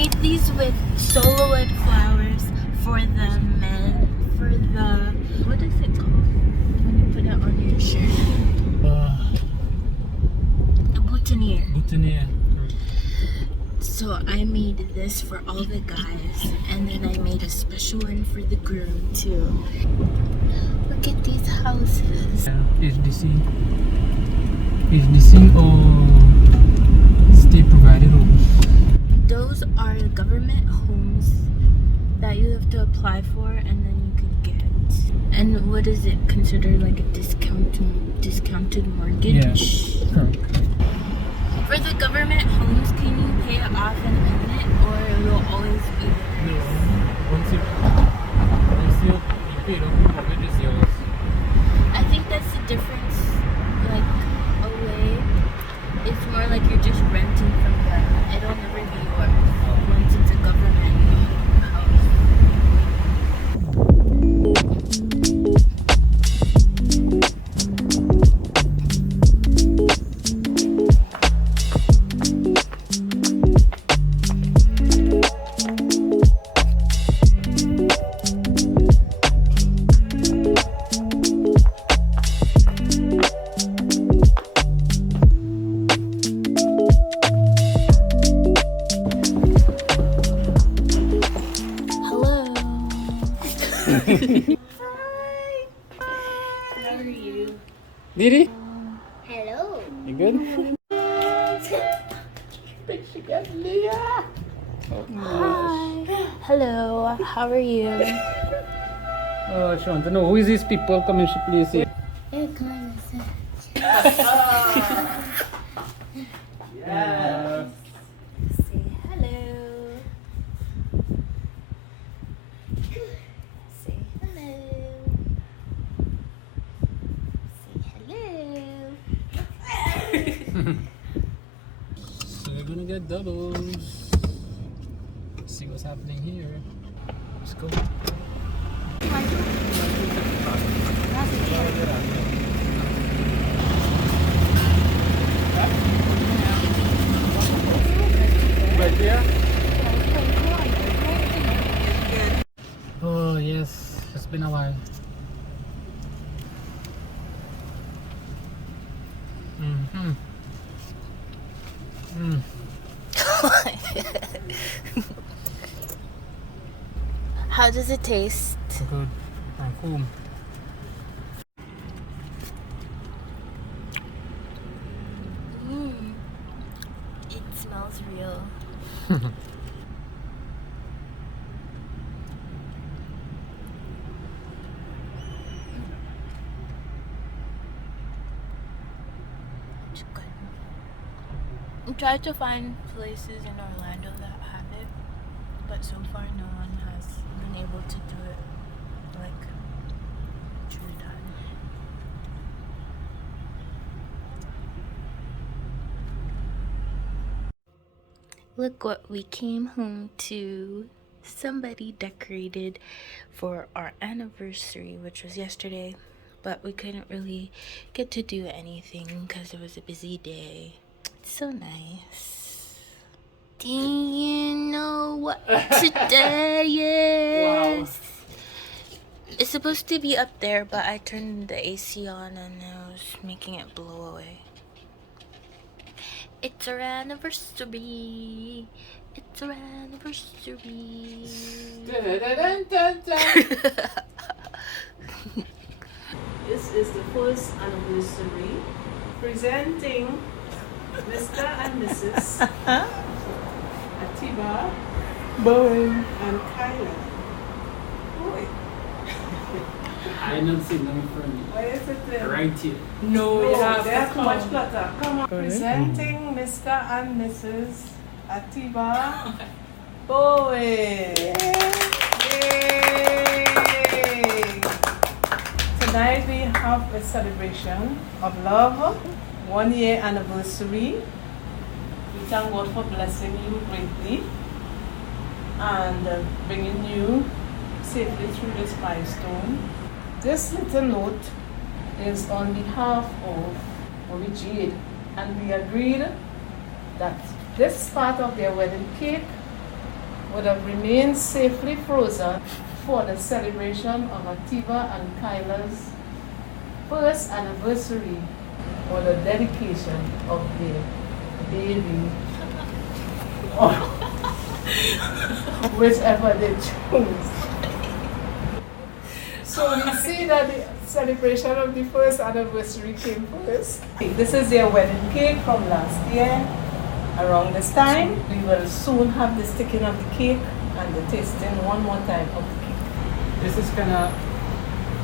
made these with solowood flowers for the men. For the, what is it called when you put it on your shirt? A boutonniere. Boutonniere. So I made this for all the guys, and then I made a special one for the groom too. Look at these houses. HDC or state provided homes. Those are government homes that you have to apply for, and then you could get. And what is it considered, like a discounted mortgage? Yeah, correct. For the government homes, can you pay it off in a minute, or it will always be there? No, once you pay it off, the mortgage is yours. I think that's the difference, like, away. It's more like you're just renting from them. It'll never be yours once it's a government house. Hi. How are you? Didi? Hello. You good? Hi. Hello. How are you? She wants to know who is these people coming to place here. Say Yes. hello. Say hello. Say hello. So we're gonna get doubles. See what's happening here. Let's go. Right there? Oh yes, it's been a while. Mm-hmm. Mm. How does it taste? Good. From home. It smells real. It's good. I tried to find places in Orlando that have it, but so far no one has been able to do it like Trinidad. Look what we came home to. Somebody decorated for our anniversary, which was yesterday, but we couldn't really get to do anything because it was a busy day. It's so nice. Do you know what today is? Wow. It's supposed to be up there, but I turned the AC on and I was making it blow away. It's our anniversary. It's our anniversary. This is the first anniversary presenting Mr. and Mrs. Atiba Bowen. and Kyla. Boy. I don't see them for me. Why is it there? Right here. No, you have they have to too much come. clutter. Come on. Go ahead. Presenting Mr. and Mrs. Atiba Bowen. Yay! Tonight we have a celebration of love, 1 year anniversary. We thank God for blessing you greatly and bringing you safely through this milestone. This little note is on behalf of Bobby Jade, and we agreed that this part of their wedding cake would have remained safely frozen for the celebration of Atiba and Kyla's first anniversary or the dedication of their baby, or whichever they choose. So we see that the celebration of the first anniversary came first. This is their wedding cake from last year. Around this time, we will soon have the sticking of the cake and the tasting one more time of the cake. This is kind of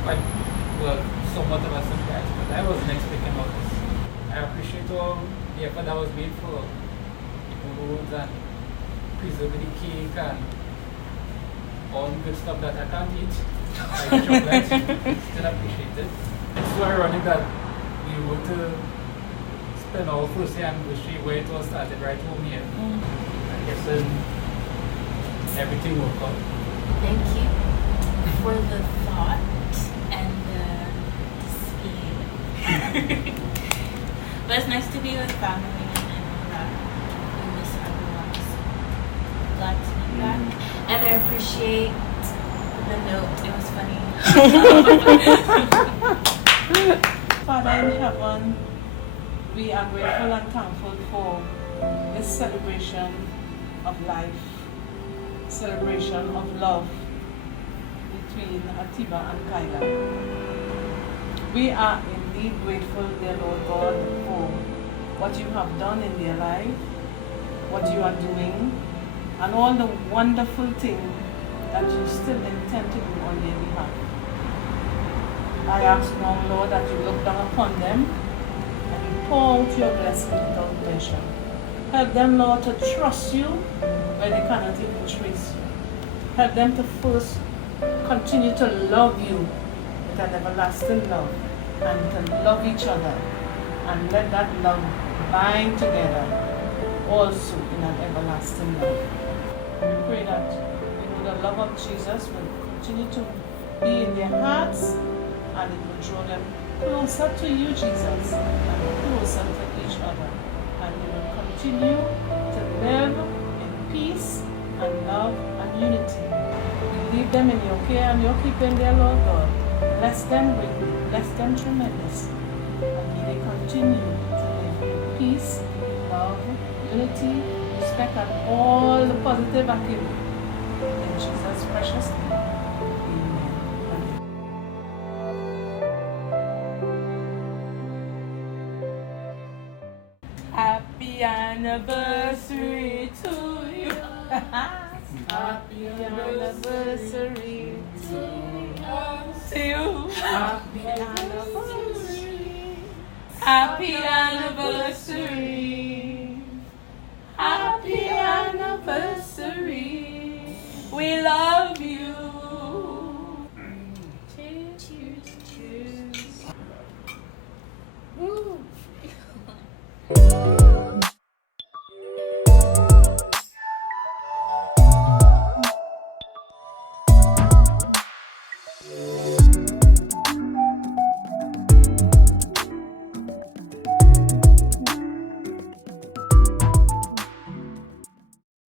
like, well, somewhat of a surprise, but I wasn't expecting all this. I appreciate all the effort that was made for food and preserving the cake and all the good stuff that I can't eat, like chocolate. Still appreciate it. It's so ironic that we were to spend our first year anniversary where it was started right home here. I guess everything will come. Thank you for the thought and the speed. But it's nice to be with family, and I know that we miss everyone. So glad to be back. And I appreciate the note. It was funny. Father in heaven, we are grateful and thankful for this celebration of life, celebration of love between Atiba and Kyla. We are indeed grateful, dear Lord God, for what you have done in their life, what you are doing, and all the wonderful things that you still intend to do on their behalf. I ask now, Lord, that you look down upon them and you pour out your blessing without measure. Help them, Lord, to trust you where they cannot even trace you. Help them to first continue to love you with an everlasting love, and to love each other, and let that love bind together also in an everlasting love. We pray that the love of Jesus will continue to be in their hearts, and it will draw them closer to you, Jesus, and closer to each other. And they will continue to live in peace and love and unity. We leave them in your care and your keeping, dear Lord God. Bless them greatly, bless them tremendously, and may they continue to live in peace, love, unity, respect, and all the positive activity. In Jesus' precious name, amen. Happy anniversary to you. Happy anniversary to you. Happy anniversary. Happy anniversary